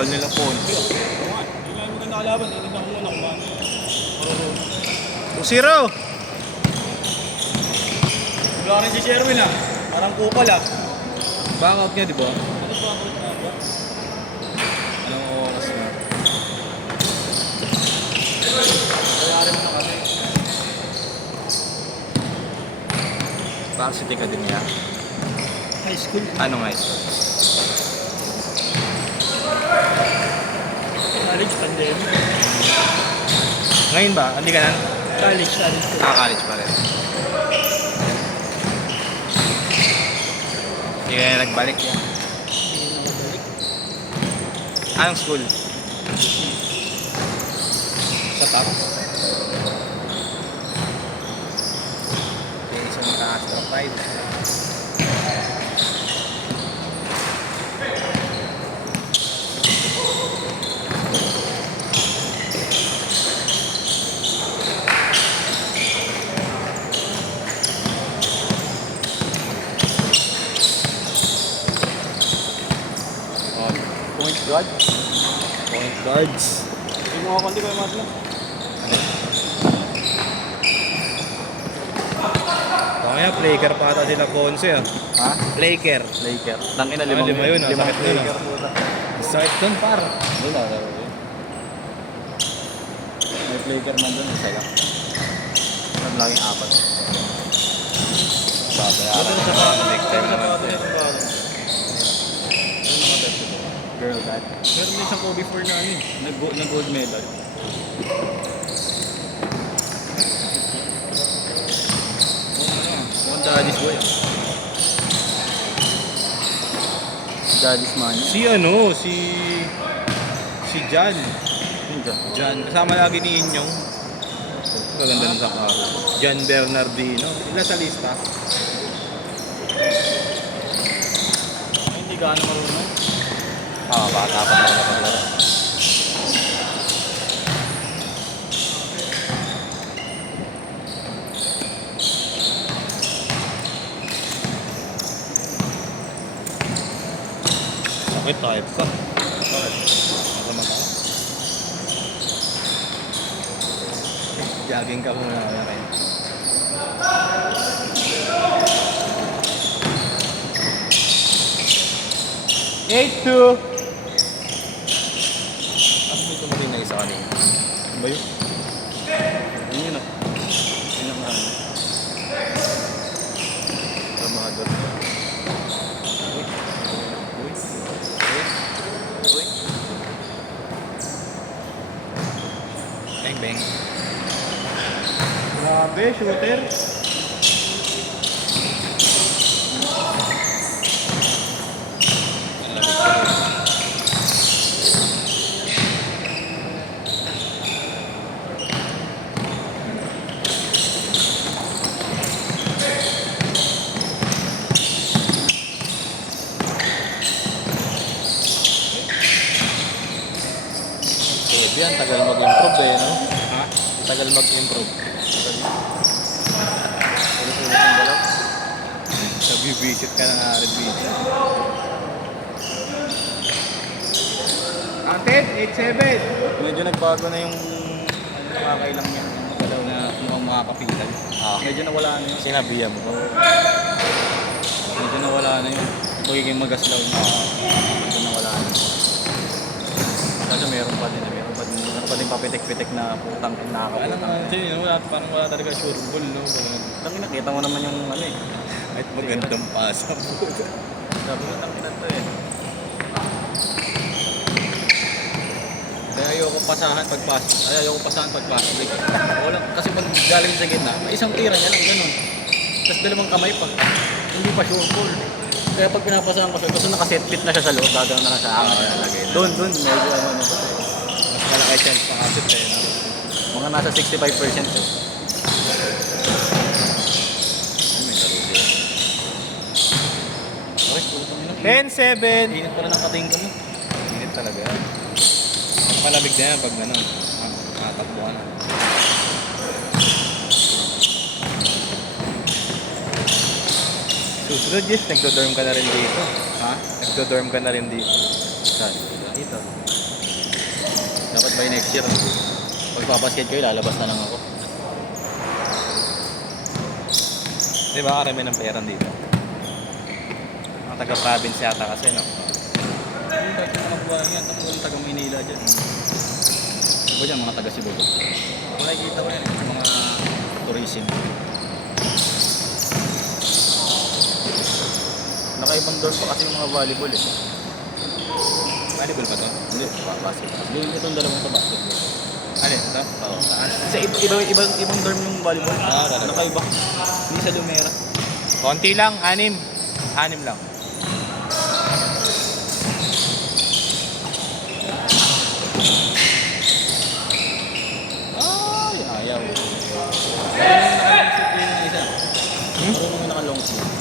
tagal nila Ponce. Oo nga. Hindi nga maganda kalaban. Tinignan ko muna kung paano. Marunong. 2-0. Wala rin si Sherwin ah. Parang kupal ah. Backout niya, di ba? Ano ba ako na ba? Anong oras na? Kayari mo na kasi. Varsity ka din niya. High school. Anong high school? College pandemic. Ngayon ba? Hindi ka na? College. College pa rin. Hindi ka na nagbalik yan. Anong school? Sa top? Okay, so mataas na 5. Point guard. Point guards. Hindi mo kakunti ko yung matlo. Kaya Flaker pa ata sila Ponce ah. Ha? Flaker. Laker. Tangina Ah, lima yun, ah. Limang Sakit nun, ah. Laker puta. Sakit dun par. Wala. May Laker man doon. Isa lang. Ang laging apat. Babayaran sa mga next time naman. Girl dad. Meron din isang Kobe 4 na ano eh. Nag-gold medal. Mukhang daddy's boy ah. Daddy's money. Si Jan. Hindi. Jan. Kasama lagi ni Inyong. Maganda nun sa karo. Jan Bernardino. Ilan sa lista? Hindi gaano marunong. Bata pa na nakaglaro. Sakit type ka. Bakit? Masama ka. Jogging ka muna kaya kayo. Eight-two. Tapos may tumating na isa kanina. Ano ba yun? Yun ah. Yun ang ano. Tramador. Uy. Uy. Uy. Uy. Bang bang. Grabe, shooter. Ang lamig ka rin. Pwede yan, tagal mag-improve eh, no? Ha? Tagal mag-improve. Ulit-ulit ang galaw. Nabibisit ka na nga rin, bisit. Content, 8-7. Medyo nagbago na yung nakakailang niya. Yung magalaw na mukhang makakapitan. Medyo nawala na yun. Sinabihan mo. Medyo nawala na yun. Pagiging magaslaw niya. Medyo nawala na. Kasi meron pa din. Meron pa din papitik-pitik na putang Alam nakakaputang. mo, hindi, parang wala talaga sure ball, no? Tangin nakita mo naman yung ano eh. Kahit magandang pasa po. Sabi ko tangin na to eh. Kaya ayoko pasahan pagpasok. Wala, kasi pag galing sa gitna, may isang tira niya lang, ganun. Tapos dalawang kamay pa. Hindi pa sure ball. Kaya pag pinapasahan ko siya, gusto nakaset fit na siya sa loob, gagawin na lang sa angat niya lagay. Doon, medyo ano pa siya. Mas malaki chance makasip eh. No? Mga nasa 65% eh. Ano may laro siya? Okay, putang ina. 10-7. Init pa rin ang kating ko mo. Init talaga. Malamig na yan pag gano'n. Nakatakbo ka na. Susunod, Jess, nagdo-dorm ka na rin dito. Ha? Nagdo-dorm ka na rin dito. Saan? Dito. Dapat by next year. Pagpapasket ko, lalabas na lang ako. Di ba karami ng pera dito? Mga taga-province yata kasi, no? Hindi dati mga buwan yan. Tapos walang taga Manila dyan. Iba dyan, mga taga Cebu. Kung nakikita ko yan, sa mga tourism. Nakaibang dorm pa kasi yung mga volleyball eh. Valuable ba to? Hindi, basketball. Yung itong dalawang to basketball. Ano yun? Ito? Oo. Sa ibang dorm yung volleyball. Talaga. Nakaiba. Hindi sa Lumera. Konti lang, 6. 6 lang. Ay, ayaw. Marunong yung isa. Marunong yung naka-long sleeve.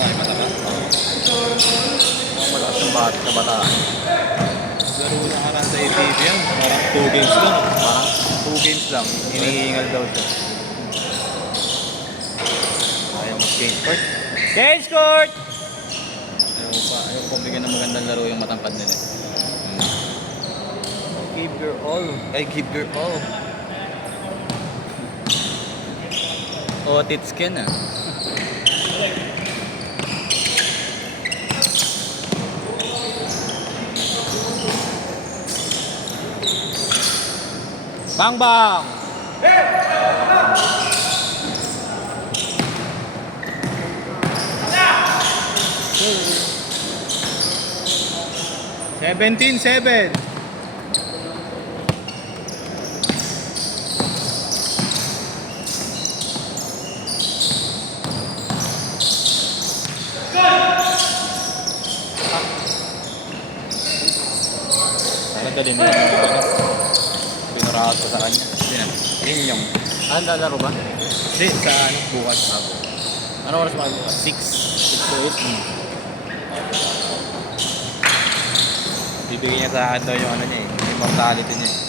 Ay, masama. Ang malakas ng kabataan. Laro na karang sa ATV yan. Parang 2 games lang. Parang 2 games lang. Hinihingal daw siya. Ayaw mag-change court. Change court! ayaw ko bigyan ng magandang laro yung matangkad nila. Give your all. I give your all. Oh, tits ken ah. Bang bang! Seventeen, 7. Nagaling mo yung pinurakas ko sa kanya. Yun yung. Ah, lalaro ba? Hindi, sa ano, bukas. Ano oras ba? 6 to 8. Bibigyan niya sa akin daw yung ano niya eh, yung immortality niya eh.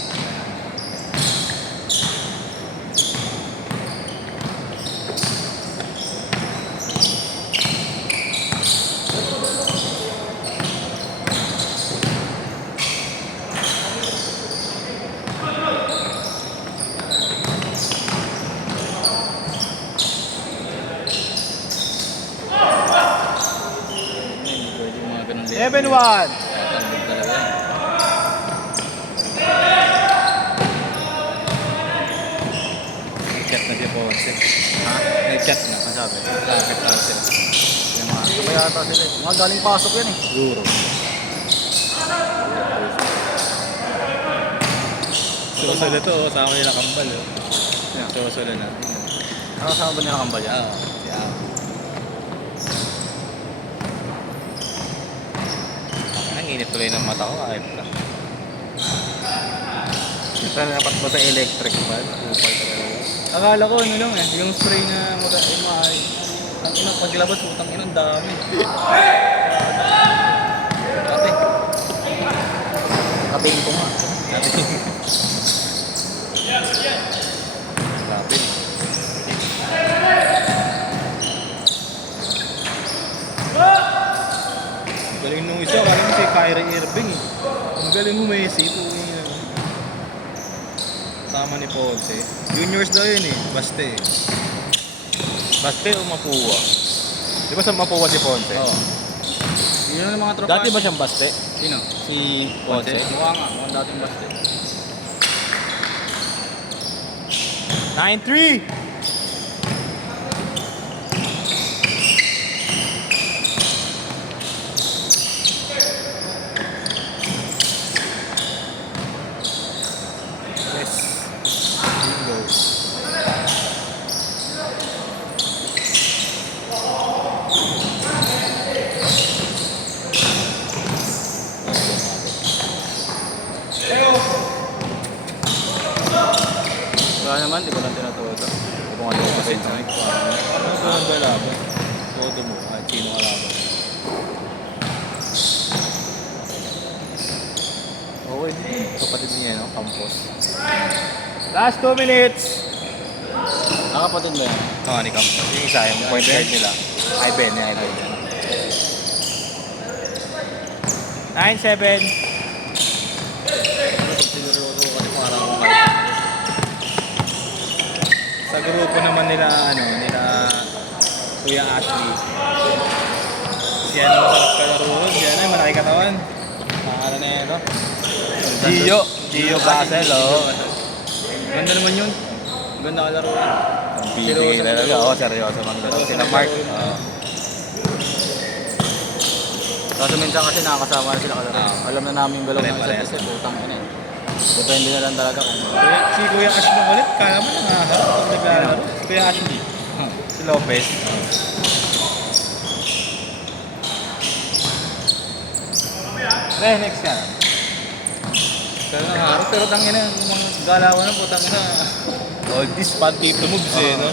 Hindi pwede yung mga ganun 7-1! Talbog talaga yan. Nag-chat na si Ponce. Ha? Nag-chat na. Ang sabi? Lapit na sila. Yung mga sabay ata sila. Mga galing pasok yan eh. Siguro. Susula to, oh. Sama nila kambal. Oh. Yeah. Susula na. Ano kasama ba nila kambal yan? Oo. Si Al. Ang init tuloy ng mata ko. Ayop ka. Saan dapat ba sa electric fan? Upal talaga. Akala ko ano lang eh. Yung spray na yung mga ang ina paglabas utang ina ang dami. Ate. Kapin ko nga. Lapit. Galing nung isa, kala mo si Kyrie Irving eh. Ang galing mo Messi, tama ni Ponce. Juniors daw yun eh, Baste. Baste o Mapua? Di ba sa Mapua si Ponce? Oo. Yun ang mga tropa. Dati ba siyang baste? Sino? Si Ponce? Mukha nga, mukhang dating baste. 9-3! Yes. Bingo. Wala naman, di ko lang tinututo. Hindi ko nga ito kasi. Ano ba ang galaban? Todo mo, kahit sino kalaban. Oo, hindi. Kapatid niya, no? Campos. Last 2 minutes! Nakapatid ba yan? Oo, ni Campos. Yung isa, yung point guard nila. Ay, Ben. Ay, Ben. 9-7. Sa grupo naman nila, Kuya Ashley. Siya na masarap kalaro ron. Siya na, malaki katawan. Ano na yun, no? Gio Basel, oh. Ganda naman yun. Ganda kalaro yun. Ang bibigay talaga, oh. Seryoso mang laro. Sina Mark. Kaso minsan kasi nakakasama na sila kalaro. Alam na namin galaw ng Pare-parehas. isa't isa, putang ina eh. Depende na lang talaga kung Si Kuya Ashley ulit, kaya mo nangaharap pag naglalaro. Si Kuya Ashley. Si Lopez. Next ka. Kaya nangaharap, pero tangina yung mga galawan na, putang ina. All these panty moves eh, no?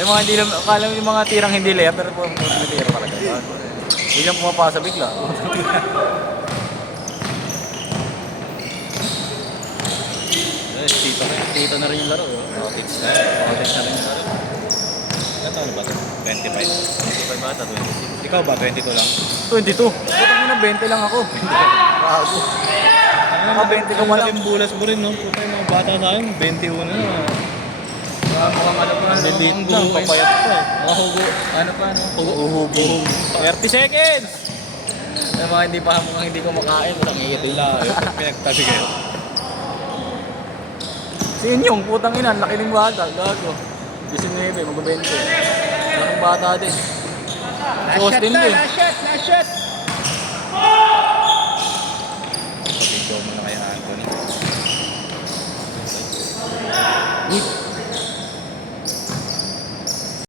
yung mga hindi lang, akala mo yung mga tirang hindi layup, pero po mga tira talaga. Biglang pumapasa bigla. Tito na rin yung laro. Rockets na. Rockets na rin yung laro. Ano taon ba ito? 25. 25 bata, 26. Ikaw ba? 22 lang? 22. Putang ina, 20 lang ako. Bago. Ano, 20 ka wala. Ang bulas mo rin, no? Puta yung mga bata sa akin, 21 na. Mukhang ano pa, Ang lilit lang, papayat pa eh. Mga hugo. Ano pa, ano? Uhugi. 30 seconds! Yung mga hindi pa mukhang hindi ko makain, mukhang iitin lang. Pinagtabi kayo. Si Inyong, putang ina, laki ng bata, gago. 19, mag-20. Laking bata din. Si Austin din. Last shot!